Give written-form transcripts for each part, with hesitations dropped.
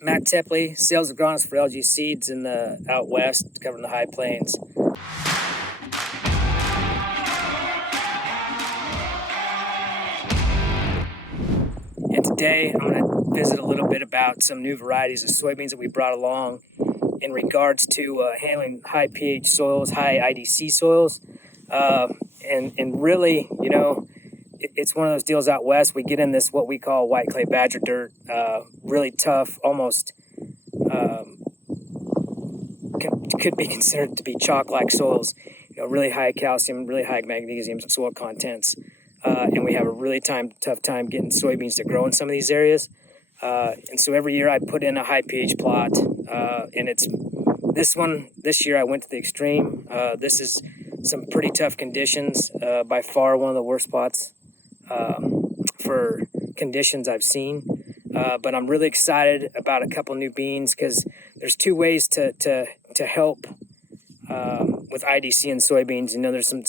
Matt Teply, sales agronomist for LG Seeds in the out west, covering the high plains. And today I'm going to visit a little bit about some new varieties of soybeans that we brought along in regards to handling high pH soils, high IDC soils. And really, you know, it's one of those deals out west. We get in this what we call white clay badger dirt, really tough, almost could be considered to be chalk-like soils. You know, really high calcium, really high magnesium soil contents, and we have a really tough time getting soybeans to grow in some of these areas. And so every year I put in a high pH plot, and it's this year I went to the extreme. This is some pretty tough conditions, by far one of the worst plots for conditions I've seen. But I'm really excited about a couple new beans because there's two ways to help with IDC and soybeans. You know, there's some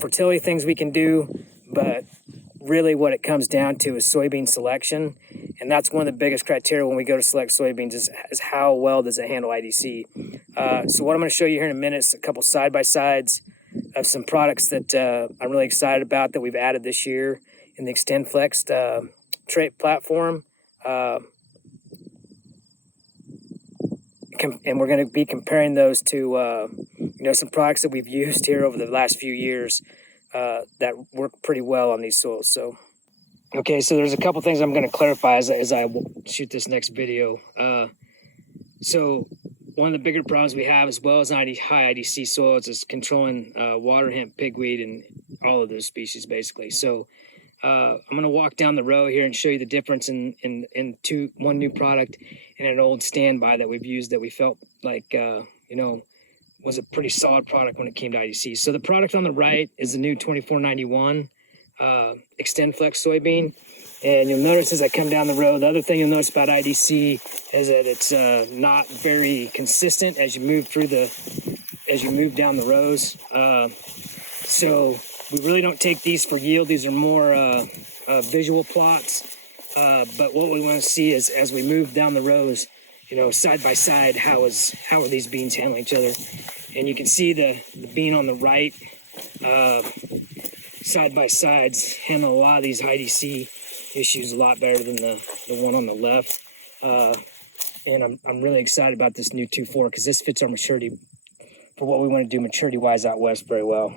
fertility things we can do, but really what it comes down to is soybean selection. And that's one of the biggest criteria when we go to select soybeans is how well does it handle IDC. So what I'm going to show you here in a minute is a couple side-by-sides of some products that I'm really excited about that we've added this year in the XtendFlex trait platform. And we're going to be comparing those to some products that we've used here over the last few years that work pretty well on these soils. So, okay, so there's a couple things I'm going to clarify as I shoot this next video. So one of the bigger problems we have, as well as high IDC soils, is controlling water hemp, pigweed, and all of those species basically. So I'm going to walk down the row here and show you the difference in one new product and an old standby that we've used that we felt like was a pretty solid product when it came to IDC. So the product on the right is the new 2491 XtendFlex soybean. And you'll notice as I come down the road, the other thing you'll notice about IDC is that it's not very consistent as you move down the rows. So we really don't take these for yield. These are more visual plots. But what we want to see is as we move down the rows, side by side, how are these beans handling each other? And you can see the bean on the right, side by sides, handle a lot of these IDC issues a lot better than the one on the left. And I'm really excited about this new 2.4 because this fits our maturity for what we want to do maturity-wise out west very well.